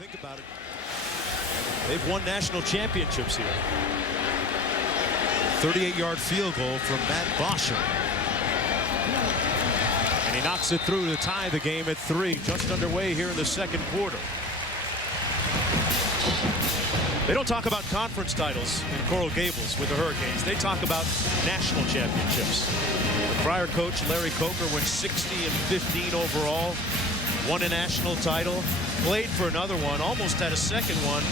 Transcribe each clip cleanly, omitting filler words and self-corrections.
think about it, they've won national championships here. 38-yard field goal from Matt Bosher. And he knocks it through to tie the game at 3, just underway here in the second quarter. They don't talk about conference titles in Coral Gables with the Hurricanes. They talk about national championships. The prior coach, Larry Coker, went 60-15 overall, won a national title, played for another one, almost had a second one,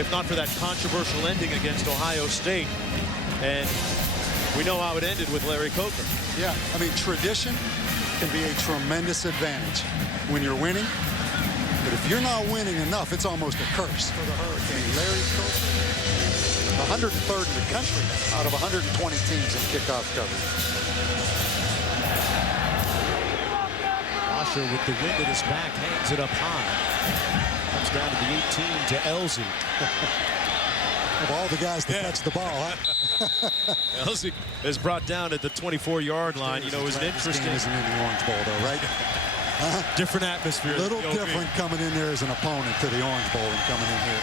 if not for that controversial ending against Ohio State. And we know how it ended with Larry Coker. Yeah, I mean, tradition can be a tremendous advantage when you're winning. But if you're not winning enough, it's almost a curse for the Hurricanes. Larry Coker, 103rd in the country out of 120 teams in kickoff coverage. Bosher with the wind at his back, hangs it up high. Comes down to the 18 to Elsie. Of all the guys that touch the ball, huh? Elsie is brought down at the 24-yard line. You know, it was an interesting. Isn't in the Orange Bowl, though, right? Different atmosphere. A little different coming in there as an opponent to the Orange Bowl and coming in here.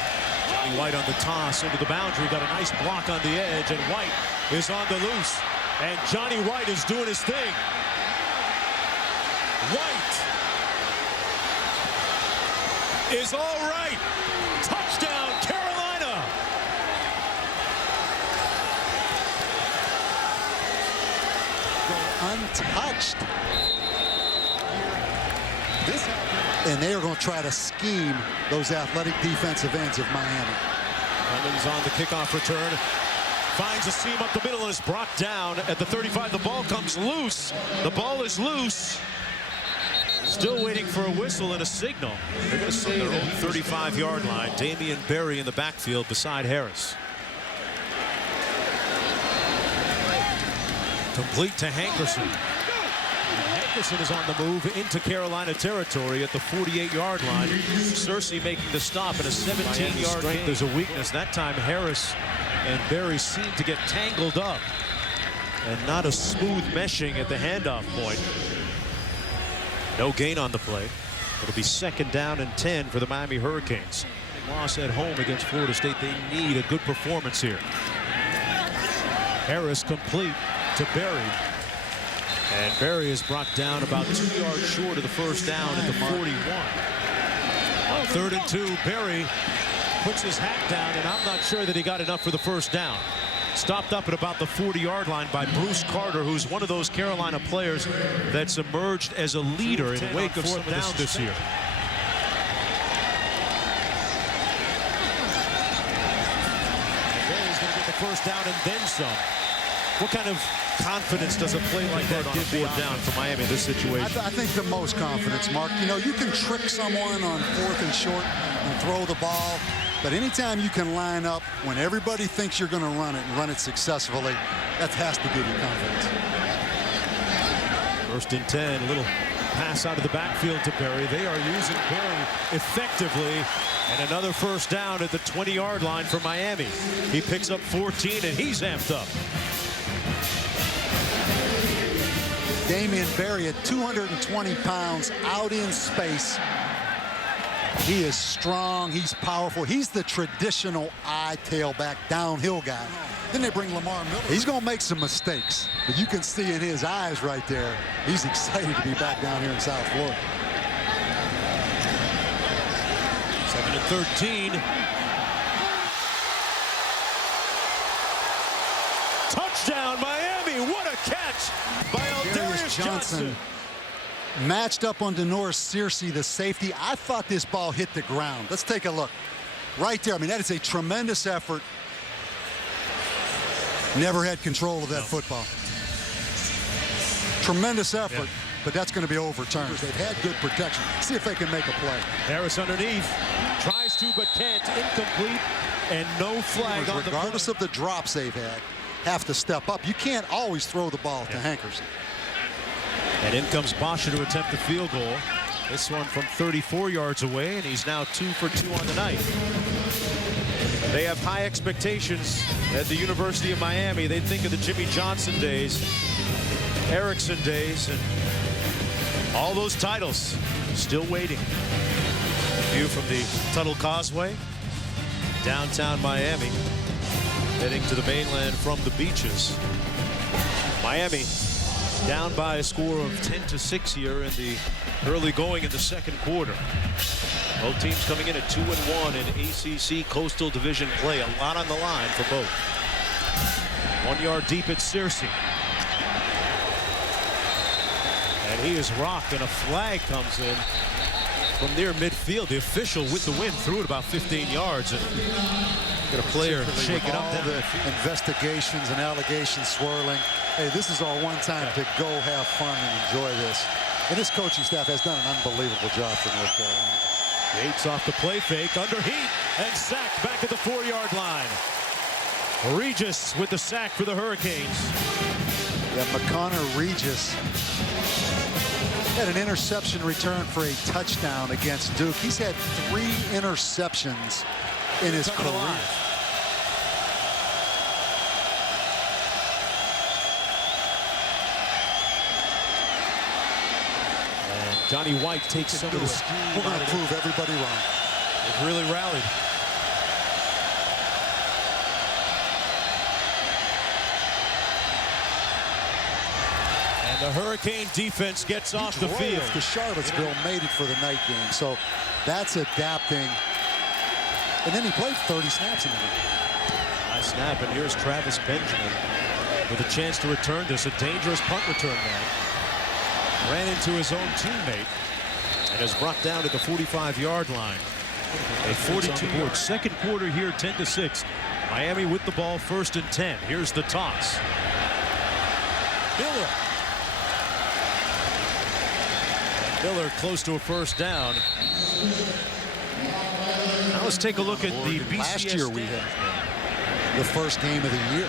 Johnny White on the toss into the boundary. Got a nice block on the edge, and White is on the loose. And Johnny White is doing his thing. White is all right. Touchdown, Carolina. Untouched. And they are going to try to scheme those athletic defensive ends of Miami. Clemens on the kickoff return. Finds a seam up the middle and is brought down at the 35. The ball comes loose. The ball is loose. Still waiting for a whistle and a signal. They're going to say their own 35-yard line. Damian Berry in the backfield beside Harris. Complete to Hankerson. Hankerson is on the move into Carolina territory at the 48-yard line. Searcy making the stop at a 17-yard gain. There's a weakness. That time Harris and Berry seem to get tangled up. And not a smooth meshing at the handoff point. No gain on the play. It'll be 2nd down and 10 for the Miami Hurricanes. Loss at home against Florida State. They need a good performance here. Harris complete to Berry. And Berry is brought down about 2 yards short of the first down at the 41. On 3rd and 2, Berry puts his hat down, and I'm not sure that he got enough for the first down. Stopped up at about the 40-yard line by Bruce Carter, who's one of those Carolina players that's emerged as a leader in wake of some down this year. Berry's going to get the first down and then some. What kind of confidence does a play like that give fourth down for Miami in this situation? I think the most confidence, Mark. You know, you can trick someone on 4th and short and throw the ball, but anytime you can line up when everybody thinks you're going to run it and run it successfully, that has to give you confidence. 1st and 10, a little pass out of the backfield to Berry. They are using Berry effectively, and another first down at the 20-yard line for Miami. He picks up 14, and he's amped up. Damian Berry at 220 pounds out in space. He is strong. He's powerful. He's the traditional eye tailback downhill guy. Then they bring Lamar Miller. He's going to make some mistakes, but you can see in his eyes right there, he's excited to be back down here in South Florida. 2nd and 13. Touchdown, Miami. What a catch by Aldarius Johnson. Matched up on Denoris Searcy, the safety. I thought this ball hit the ground. Let's take a look. Right there. I mean, that is a tremendous effort. Never had control of that football. Tremendous effort, but that's going to be overturned. They've had good protection. See if they can make a play. Harris underneath. Tries to, but can't. Incomplete. And no flag on the play. Regardless of the drops they've had, have to step up. You can't always throw the ball to Hankerson. And in comes Bosher to attempt the field goal. This one from 34 yards away, and he's now 2 for 2 on the night. They have high expectations at the University of Miami. They think of the Jimmy Johnson days, Erickson days, and all those titles still waiting. View from the Tuttle Causeway, downtown Miami, heading to the mainland from the beaches. Miami down by a score of 10-6 here in the early going in the second quarter. Both teams coming in at 2-1 in ACC Coastal Division play. A lot on the line for both. 1 yard deep at Searcy. And he is rocked, and a flag comes in from near midfield. The official with the win threw it about 15 yards. And got a player shaking up. All the investigations and allegations swirling. Hey, this is our one time to go have fun and enjoy this. And this coaching staff has done an unbelievable job for North Carolina. Yates off the play fake, under heat, and sacked back at the 4-yard line. Regis with the sack for the Hurricanes. Yeah, McConnor Regis had an interception return for a touchdown against Duke. He's had 3 interceptions in his career. And Johnny White takes some of the steam. We're going to prove everybody wrong. They've really rallied. The Hurricane defense gets off the field. The Charlottesville made it for the night game, so that's adapting. And then he played 30 snaps in the game. Nice snap, and here's Travis Benjamin with a chance to return this. A dangerous punt return man. Ran into his own teammate and is brought down at the 45-yard line. A 42-yard second quarter here, 10-6. Miami with the ball, 1st and 10. Here's the toss. Miller close to a first down. Now let's take a look at the BCS. Last year we had the first game of the year.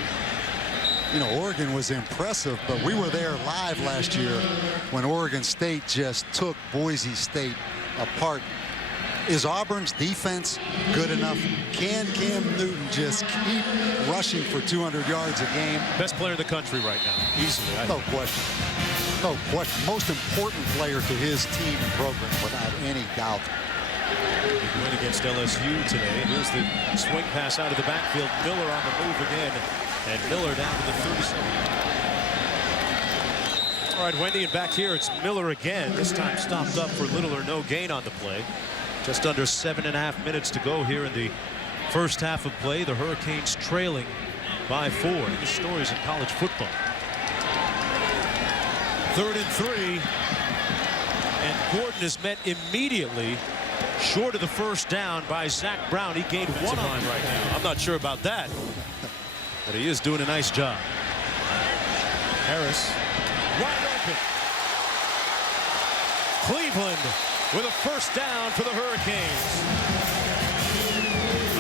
You know, Oregon was impressive, but we were there live last year when Oregon State just took Boise State apart. Is Auburn's defense good enough? Can Cam Newton just keep rushing for 200 yards a game? Best player in the country right now, easily. No question. No question. Most important player to his team and program, without any doubt. Big win against LSU today. Here's the swing pass out of the backfield. Miller on the move again, and Miller down to the 37. All right, Wendy, and back here it's Miller again. This time stopped up for little or no gain on the play. Just under 7.5 minutes to go here in the first half of play. The Hurricanes trailing by 4. These stories in college football. 3rd and 3. And Gordon is met immediately short of the first down by Zach Brown. He gained 1 on right now. I'm not sure about that, but he is doing a nice job. Harris wide open. Cleveland with a first down for the Hurricanes.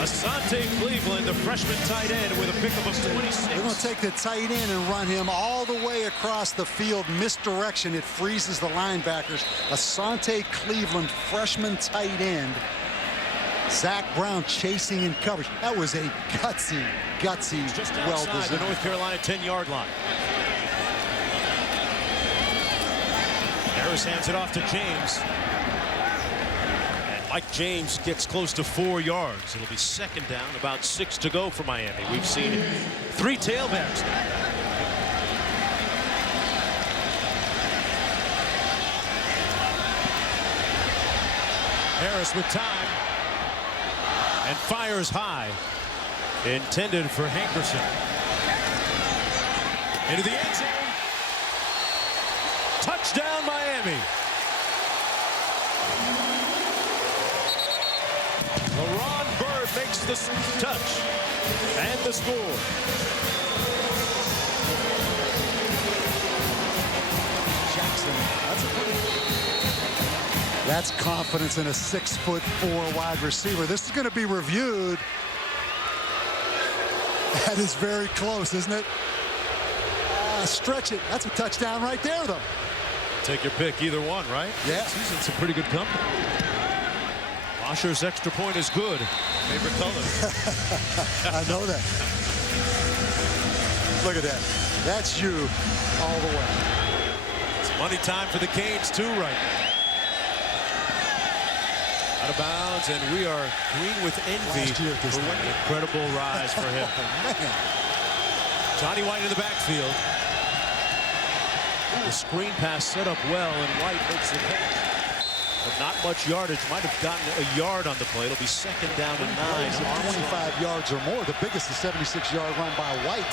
Asante Cleveland, the freshman tight end, with a pickup of 26. They're going to take the tight end and run him all the way across the field. Misdirection. It freezes the linebackers. Asante Cleveland, freshman tight end. Zach Brown chasing in coverage. That was a gutsy, just outside the North Carolina 10-yard line. Harris hands it off to James. Mike James gets close to 4 yards. It'll be 2nd down, about 6 to go for Miami. We've seen 3 tailbacks now. Harris with time and fires high. Intended for Hankerson. Into the end zone. Touchdown, Miami. Ron Bird makes the touch and the score. Jackson, that's confidence in a 6'4" wide receiver. This is going to be reviewed. That is very close, isn't it? Stretch it. That's a touchdown right there, though. Take your pick, either one, right? Yeah. He's in some pretty good company. Washer's extra point is good. Favorite color. I know that. Look at that. That's you all the way. It's money time for the Canes, too, right now. Out Out of bounds, and we are green with envy for what an incredible rise for him. Johnny White in the backfield. The screen pass set up well, and White makes the catch. But not much yardage. Might have gotten a yard on the play. It'll be second down and 9. 25 yards or more. The biggest is 76-yard run by White.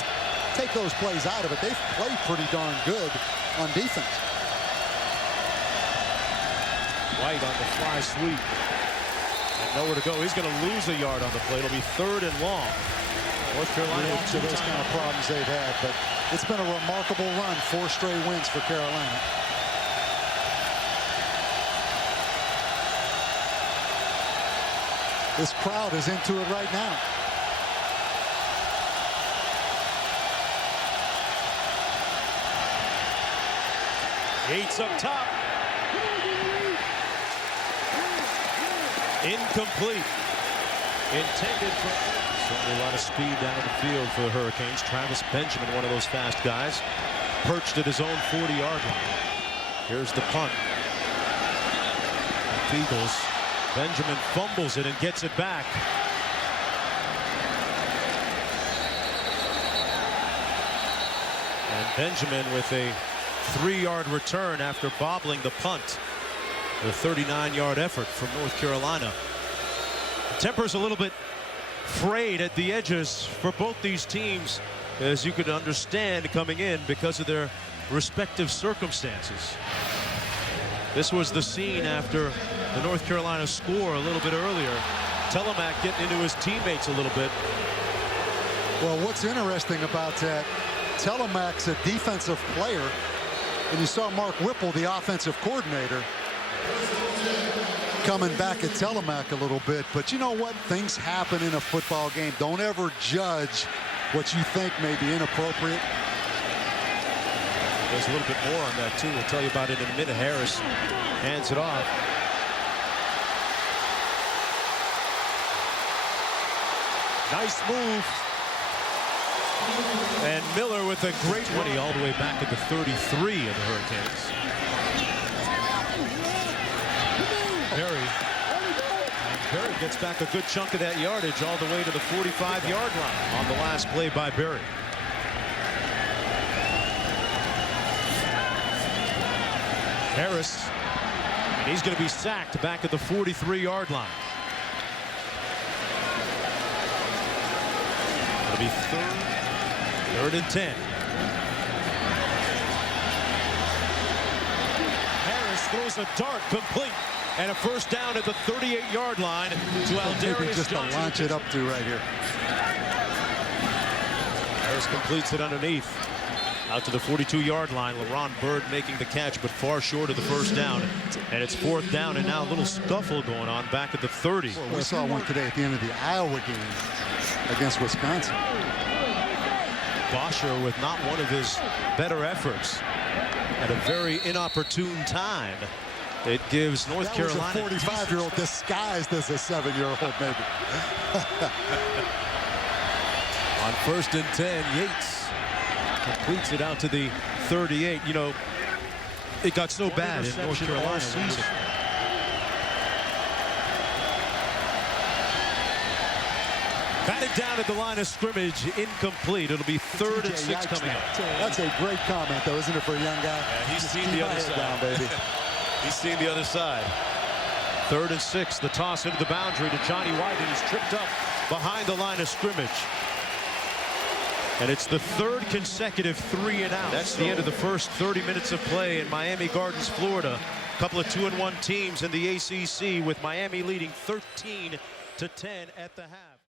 Take those plays out of it. They've played pretty darn good on defense. White on the fly sweep. And nowhere to go. He's going to lose a yard on the play. It'll be third and long. North Carolina to those kind of problems they've had, but it's been a remarkable run. 4 straight wins for Carolina. This crowd is into it right now. Yates up top. Incomplete. Intended for... Certainly a lot of speed down the field for the Hurricanes. Travis Benjamin, one of those fast guys, perched at his own 40-yard line. Here's the punt. Eagles. Benjamin fumbles it and gets it back. And Benjamin with a 3-yard return after bobbling the punt. The 39-yard effort from North Carolina. The temper's a little bit frayed at the edges for both these teams, as you could understand coming in because of their respective circumstances. This was the scene after the North Carolina score a little bit earlier. Telemac getting into his teammates a little bit. Well, what's interesting about that, Telemac's a defensive player, and you saw Mark Whipple, the offensive coordinator, coming back at Telemac a little bit. But you know what? Things happen in a football game. Don't ever judge what you think may be inappropriate. There's a little bit more on that, too. We'll tell you about it in a minute. Harris hands it off. Nice move. And Miller with a great 20 all the way back at the 33 of the Hurricanes. Berry gets back a good chunk of that yardage all the way to the 45-yard line on the last play by Berry. Harris, and he's going to be sacked back at the 43-yard line. It'll be third and 10. Harris throws a dart complete. And a first down at the 38-yard line to Aldarius just Johnson. to launch it up to right here. Harris completes it underneath. Out to the 42-yard line. LaRon Byrd making the catch, but far short of the first down. And it's fourth down, and now a little scuffle going on back at the 30. Well, we saw one today at the end of the Iowa game against Wisconsin. Bosher with not one of his better efforts at a very inopportune time. It gives North Carolina. That was a 45-year-old disguised as a 7-year-old, maybe. On first and 10, Yates completes it out to the 38. You know, it got so bad in North Carolina season. Batted down at the line of scrimmage, incomplete. It'll be third and 6 coming up. That's a great comment, though, isn't it, for a young guy? Yeah, he's seen the other side. Down, baby. He's seen the other side. Third and 6, the toss into the boundary to Johnny White, and he's tripped up behind the line of scrimmage. And it's the third consecutive 3-and-out. That's the end of the first 30 minutes of play in Miami Gardens, Florida. A couple of 2-1 teams in the ACC, with Miami leading 13-10 at the half.